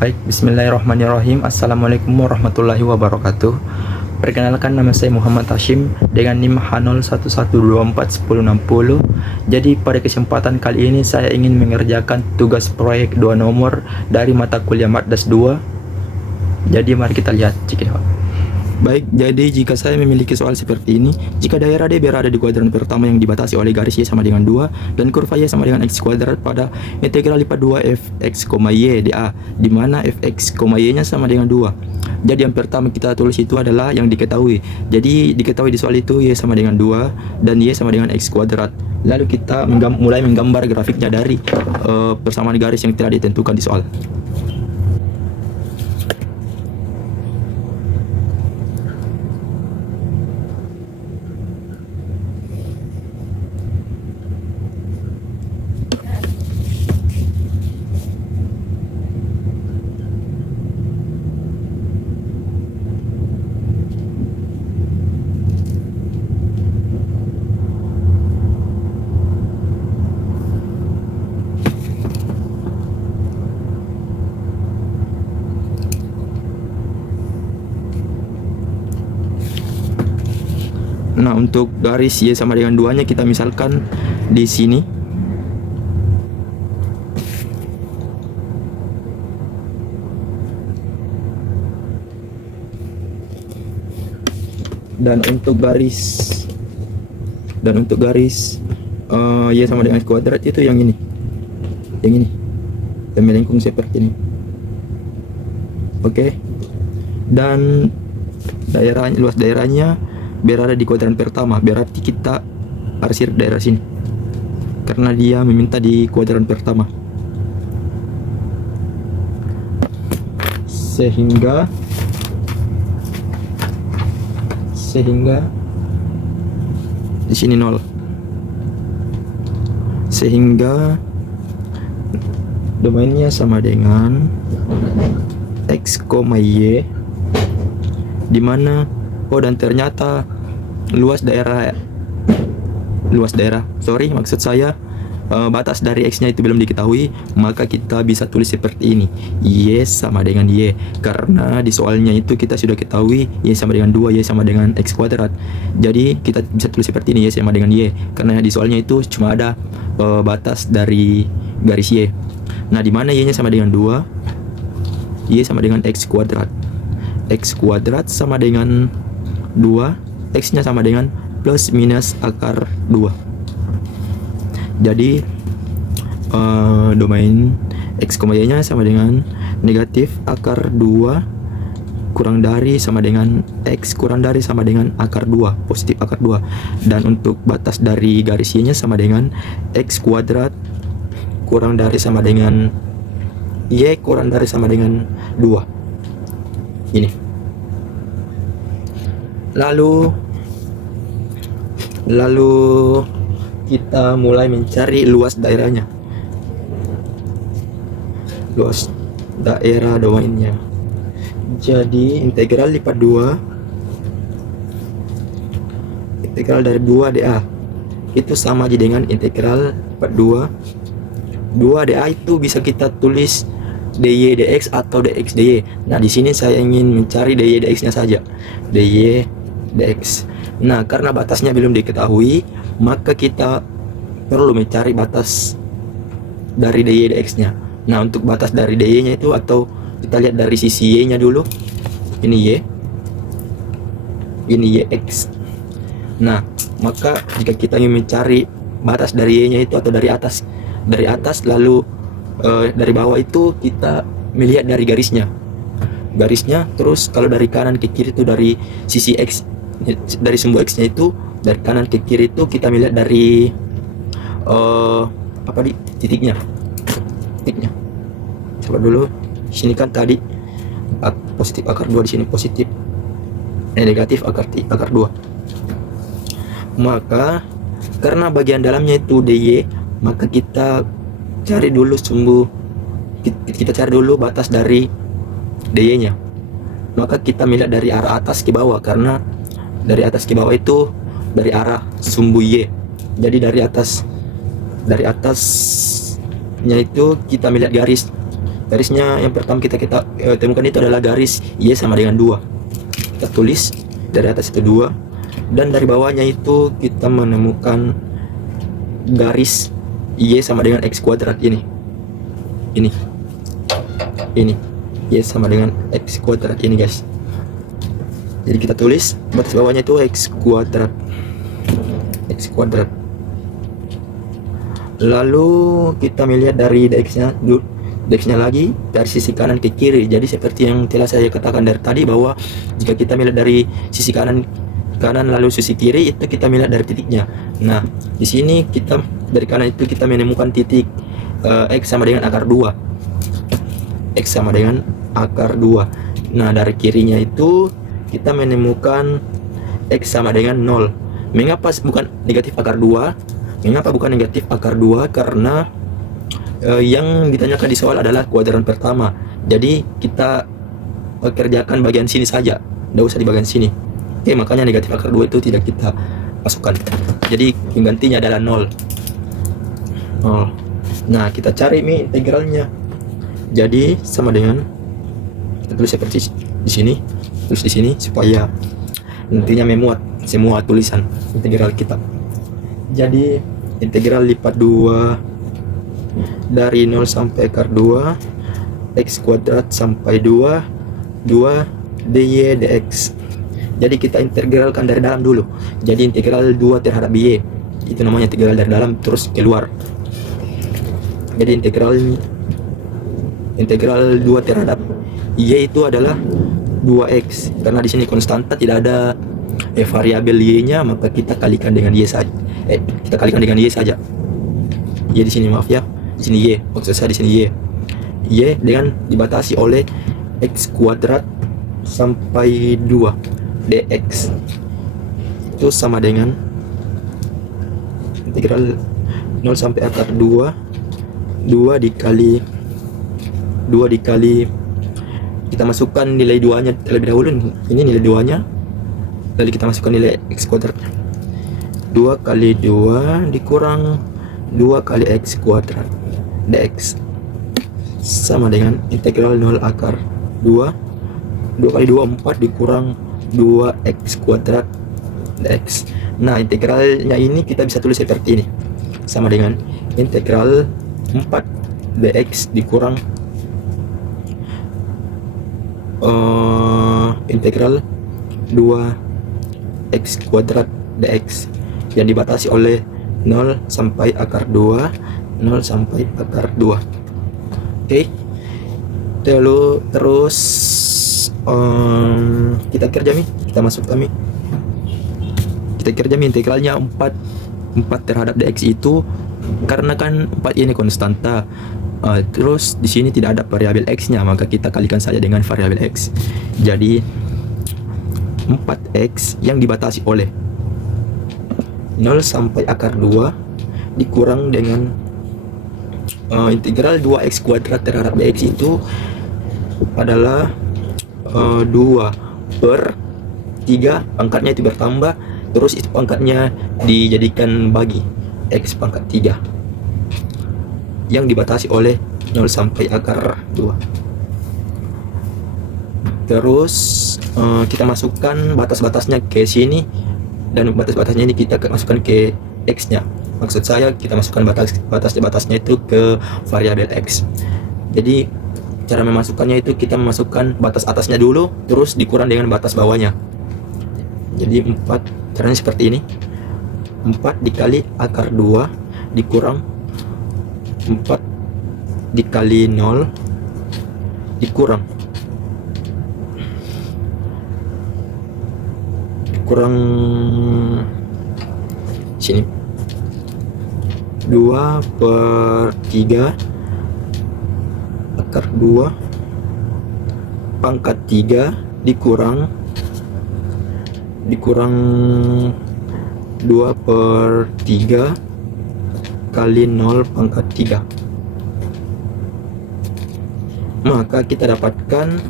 Baik, bismillahirrahmanirrahim. Assalamualaikum warahmatullahi wabarakatuh. Perkenalkan, nama saya Muhammad Hashim dengan NIM H0112411060. Jadi pada kesempatan kali ini saya ingin mengerjakan tugas proyek 2 nomor dari mata kuliah Maddas 2. Jadi mari kita lihat cekidot. Baik, jadi jika saya memiliki soal seperti ini, jika daerah D berada di kuadran pertama yang dibatasi oleh garis Y sama dengan 2 dan kurva Y sama dengan X kuadrat pada integral lipat 2 fx, y dA, di mana fx, y nya sama dengan 2. Jadi yang pertama kita tulis itu adalah yang diketahui. Jadi diketahui di soal itu Y sama dengan 2 dan Y sama dengan X kuadrat. Lalu kita mulai menggambar grafiknya dari persamaan garis yang telah ditentukan di soal. Nah, untuk garis Y sama dengan 2 nya kita misalkan di sini. Dan untuk garis Y sama dengan X kuadrat itu yang ini. Yang ini. Yang melengkung seperti ini. Oke. Dan luas daerahnya berada di kuadran pertama, berarti kita arsir daerah sini karena dia meminta di kuadran pertama, sehingga di sini 0, sehingga domainnya sama dengan X, Y, di mana dan ternyata batas dari X nya itu belum diketahui, maka kita bisa tulis seperti ini, Y sama dengan Y, karena di soalnya itu kita sudah ketahui Y sama dengan 2, Y sama dengan X kuadrat. Jadi kita bisa tulis seperti ini, Y sama dengan Y, karena di soalnya itu cuma ada batas dari garis Y. Nah, di mana Y nya sama dengan 2, Y sama dengan X kuadrat, X kuadrat sama dengan 2, X nya sama dengan plus minus akar 2. Jadi domain X, Y nya sama dengan negatif akar 2 kurang dari sama dengan X kurang dari sama dengan akar 2, positif akar 2. Dan untuk batas dari garis Y nya sama dengan X kuadrat kurang dari sama dengan Y kurang dari sama dengan 2. Ini. Lalu kita mulai mencari luas daerahnya, luas daerah domainnya. Jadi integral lipat 2, integral dari 2 dA itu sama aja dengan integral lipat 2 dA itu bisa kita tulis dy dx atau dx dy. Nah, di sini saya ingin mencari dy dx nya saja, dy dx. Nah, karena batasnya belum diketahui, maka kita perlu mencari batas dari dy dx nya. Nah, untuk batas dari dy nya itu, atau kita lihat dari sisi y nya dulu, ini x. Nah, maka jika kita ingin mencari batas dari y nya itu, atau dari atas lalu dari bawah itu kita melihat dari garisnya, terus kalau dari kanan ke kiri itu dari sisi x, dari sumbu x nya itu dari kanan ke kiri itu kita melihat dari titiknya. Coba dulu, sini kan tadi positif akar 2, di sini positif negatif akar 2. Maka karena bagian dalamnya itu dy, maka kita cari dulu batas dari dy nya. Maka kita melihat dari arah atas ke bawah, karena dari atas ke bawah itu dari arah sumbu Y. Jadi dari atasnya itu kita melihat garis Garisnya yang pertama kita temukan itu adalah garis Y sama dengan 2. Kita tulis dari atas itu 2, dan dari bawahnya itu kita menemukan garis Y sama dengan X kuadrat ini. Ini Y sama dengan X kuadrat ini, guys. Jadi kita tulis batas bawahnya itu X kuadrat. Lalu kita melihat dari DX-nya lagi dari sisi kanan ke kiri. Jadi seperti yang telah saya katakan dari tadi, bahwa jika kita melihat dari sisi kanan lalu sisi kiri, itu kita melihat dari titiknya. Nah, di sini kita dari kanan itu kita menemukan titik X sama dengan akar 2. X sama dengan akar 2. Nah, dari kirinya itu kita menemukan X sama dengan 0. Mengapa bukan negatif akar 2? Mengapa bukan negatif akar 2? Karena yang ditanyakan di soal adalah kuadran pertama. Jadi kita kerjakan bagian sini saja, tidak usah di bagian sini. Oke, makanya negatif akar 2 itu tidak kita masukkan. Jadi penggantinya adalah 0. Nah, kita cari integralnya. Jadi sama dengan, kita tulis seperti di sini, tulis di sini supaya nantinya memuat semua tulisan integral kita. Jadi integral lipat 2 dari 0 sampai akar 2 X kuadrat sampai 2 dy dx. Jadi kita integralkan dari dalam dulu. Jadi integral 2 terhadap y, itu namanya integral dari dalam terus keluar. Jadi integral 2 terhadap y itu adalah 2x. Karena di sini konstanta, tidak ada variabel y-nya, maka kita kalikan dengan y saja. Kita kalikan dengan y saja. Y di sini, maaf ya. Di sini y, maksud saya di sini y. Y dengan dibatasi oleh x kuadrat sampai 2 dx. Itu sama dengan integral 0 sampai akar 2 dikali kita masukkan nilai 2-nya terlebih dahulu. Ini nilai 2-nya. Lalu kita masukkan nilai x kuadrat. 2 kali 2 dikurang 2 kali x kuadrat dx sama dengan integral 0 akar 2 kali 2 4 dikurang 2x kuadrat dx. Nah, integralnya ini kita bisa tulis seperti ini, sama dengan integral 4 dx dikurang integral 2x kuadrat dx yang dibatasi oleh 0 sampai akar 2, 0 sampai akar 2. Oke. Terus kita kerja kita masuk kita kerja integralnya 4 terhadap dx itu, karena kan 4 ini konstanta. Terus di sini tidak ada variabel x-nya, maka kita kalikan saja dengan variabel x. Jadi 4x yang dibatasi oleh 0 sampai akar 2 dikurang dengan integral 2x kuadrat terhadap dx itu adalah 2 per 3, pangkatnya itu bertambah, terus itu pangkatnya dijadikan bagi x pangkat 3 yang dibatasi oleh 0 sampai akar 2. Terus kita masukkan batas-batasnya ke sini, dan batas-batasnya ini kita masukkan ke x-nya. Maksud saya kita masukkan batasnya itu ke variabel x. Jadi cara memasukkannya itu kita memasukkan batas atasnya dulu, terus dikurang dengan batas bawahnya. Jadi 4, caranya seperti ini. 4 dikali akar 2 dikurang 4 dikali 0 dikurang sini 2 per 3 akar 2 pangkat 3 dikurang 2 per 3 kali 0 pangkat 3. Maka kita dapatkan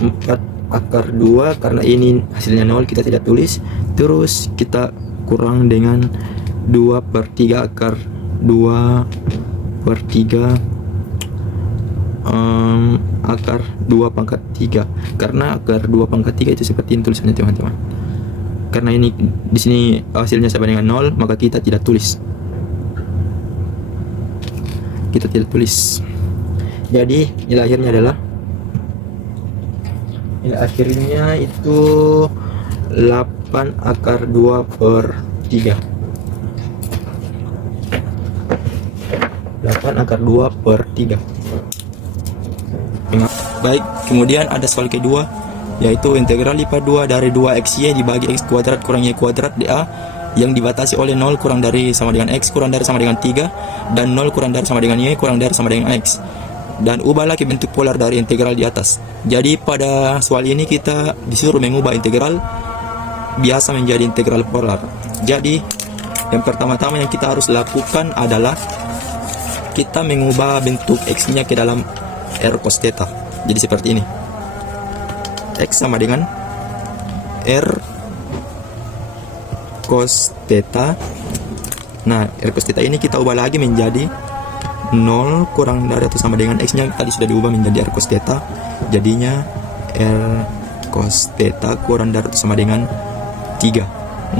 4 akar 2, karena ini hasilnya 0 kita tidak tulis. Terus kita kurang dengan 2 per 3 akar 2 per 3 akar 2 pangkat 3. Karena akar 2 pangkat 3 itu seperti ini tulisannya teman-teman. Karena ini di sini hasilnya sama dengan 0, maka kita tidak tulis. Jadi nilai akhirnya itu 8 akar 2 per 3. 8 akar 2 per 3. Baik, kemudian ada soal kedua, yaitu integral lipat 2 dari 2xy dibagi x kuadrat kurang y kuadrat dA yang dibatasi oleh 0 kurang dari sama dengan x kurang dari sama dengan 3 dan 0 kurang dari sama dengan y kurang dari sama dengan x. Dan ubahlah ke bentuk polar dari integral di atas. Jadi pada soal ini kita disuruh mengubah integral biasa menjadi integral polar. Jadi yang pertama-tama yang kita harus lakukan adalah kita mengubah bentuk x-nya ke dalam r cos theta. Jadi seperti ini. X sama dengan r cos theta. Nah, r cos theta ini kita ubah lagi menjadi 0 kurang dari atau sama dengan x-nya tadi sudah diubah menjadi r cos theta. Jadinya r cos theta kurang dari atau sama dengan 3.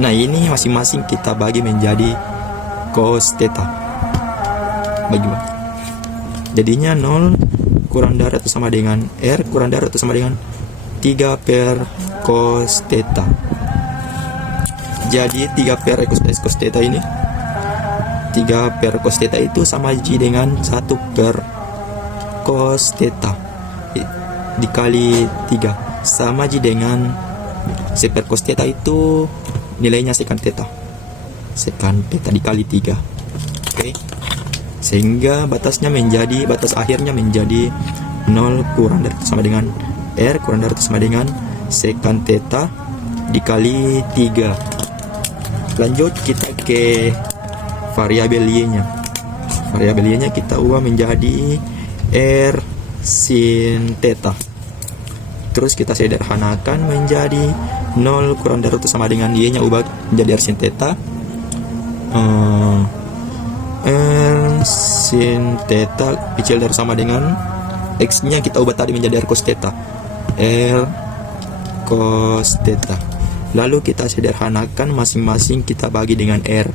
Nah, ini masing-masing kita bagi menjadi cos theta. Bagaimana? Jadinya 0 kurang dari atau sama dengan r kurang dari atau sama dengan 3 per cos theta. Jadi 3 per cos theta ini 3 per cos theta itu sama dengan 1 per cos theta dikali 3 sama dengan per cos theta itu nilainya secant theta dikali 3. Oke. Sehingga batas akhirnya menjadi 0 kurang dari sama dengan r kurang dari sama dengan secant theta dikali 3. Lanjut kita ke variabel y-nya. Variabel y-nya kita ubah menjadi r sin theta. Terus kita sederhanakan menjadi 0 kurang dari sama dengan y-nya ubah menjadi r sin theta. R sin theta kecil dari sama dengan x-nya kita ubah tadi menjadi r cos theta. R cos theta. Lalu kita sederhanakan masing-masing kita bagi dengan r.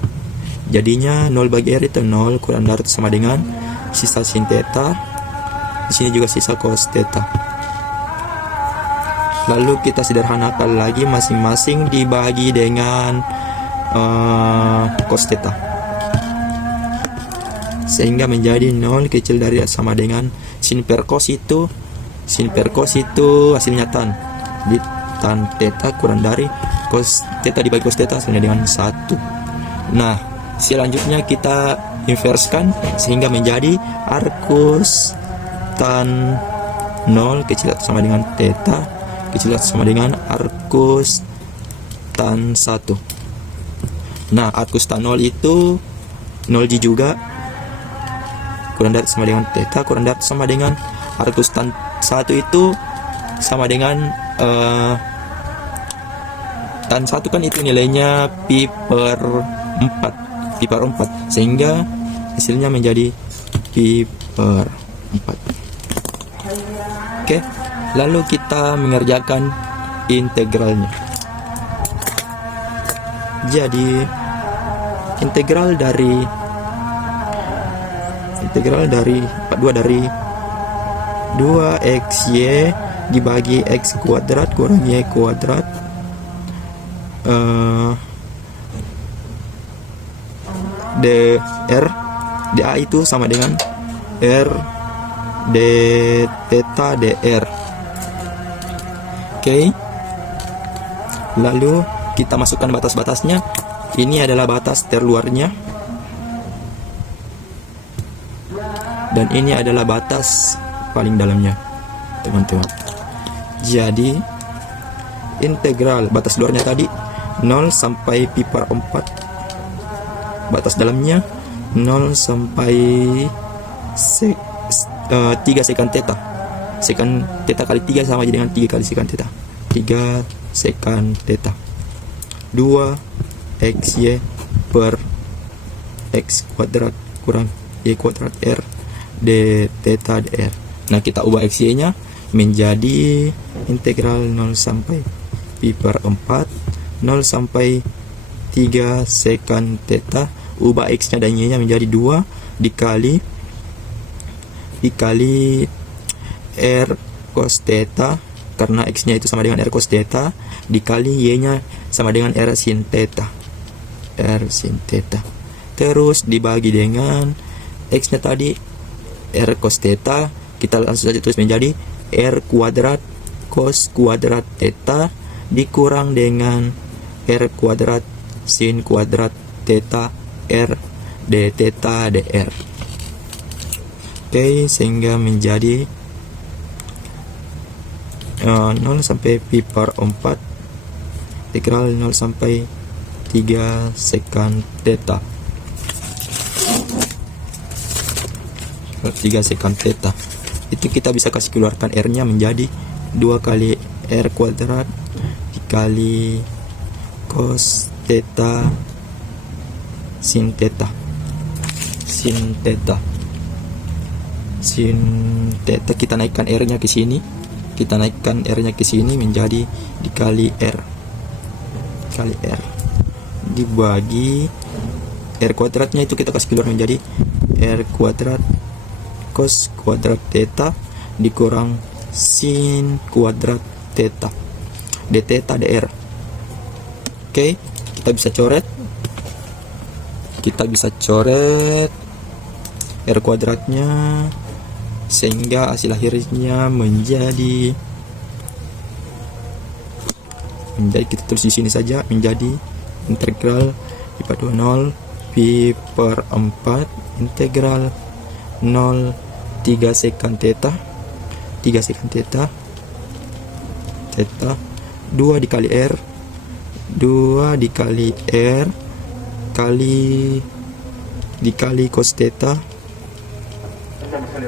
Jadinya 0 bagi r itu 0 kurang dari sama dengan sisa sin theta. Di sini juga sisa cos theta. Lalu kita sederhanakan lagi masing-masing dibagi dengan cos theta. Sehingga menjadi 0 kecil dari sama dengan sin per cos itu hasilnya tan. Di tan theta kurang dari cos theta dibagi cos theta hasilnya dengan 1. Nah, selanjutnya kita inverskan sehingga menjadi arcus tan 0 kecil atau sama dengan theta kecil atau sama dengan arcus tan 1. Nah, arcus tan 0 itu 0J juga kurang dari sama dengan theta kurang dari sama dengan arcus tan 1 itu sama dengan tan 1 kan itu nilainya pi per 4 sehingga hasilnya menjadi pi per 4. Oke, lalu kita mengerjakan integralnya. Jadi integral dari 2xy dibagi x kuadrat kurang y kuadrat dA itu sama dengan r d theta dr. Oke. Lalu kita masukkan batas-batasnya. Ini adalah batas terluarnya dan ini adalah batas paling dalamnya, teman-teman. Jadi integral batas luarnya tadi 0 sampai pi per 4, batas dalamnya 0 sampai 3 secant theta. Secant theta kali 3 sama dengan 3 kali secant theta. 3 secant theta. 2 xy per x kuadrat kurang Y kuadrat R d theta dr. Nah, kita ubah XY nya menjadi integral 0 sampai pi per 4 0 sampai 3 sekant theta. Ubah X nya dan Y nya menjadi 2 dikali R cos theta, karena X nya itu sama dengan R cos theta, dikali Y nya sama dengan R sin theta. Terus dibagi dengan X nya tadi R cos theta, kita langsung saja tulis menjadi R kuadrat cos kuadrat theta dikurang dengan R kuadrat sin kuadrat theta R d theta dr. Oke, sehingga menjadi 0 sampai pi per 4 integral 0 sampai 3 sekant theta. 3 sekant theta. Itu kita bisa kasih keluarkan R nya menjadi 2 kali R kuadrat dikali cos theta sin theta. Kita naikkan R nya ke sini. Menjadi dikali R dibagi R kuadratnya itu kita kasih keluar menjadi R kuadrat cos kuadrat theta dikurang sin kuadrat theta d theta dr. Oke, kita bisa coret R kuadratnya, sehingga hasil akhirnya menjadi kita tulis di sini saja, menjadi integral pi 0 pi per 4 integral 0 3 sekant theta 2 dikali R dikali cos theta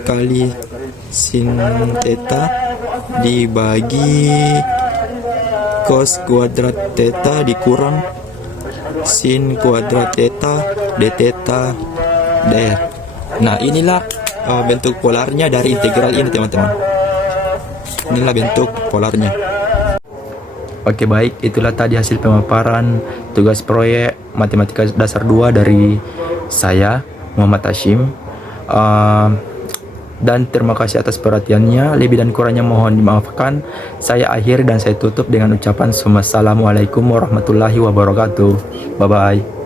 kali sin theta dibagi cos kuadrat theta dikurang sin kuadrat theta d theta dr. Nah, inilah bentuk polarnya dari integral ini, teman-teman. Inilah bentuk polarnya. Oke, baik, itulah tadi hasil pemaparan tugas proyek matematika dasar 2 dari saya, Muhammad Hashim. Dan terima kasih atas perhatiannya. Lebih dan kurangnya mohon dimaafkan. Saya akhiri dan saya tutup dengan ucapan Assalamualaikum warahmatullahi wabarakatuh. Bye-bye.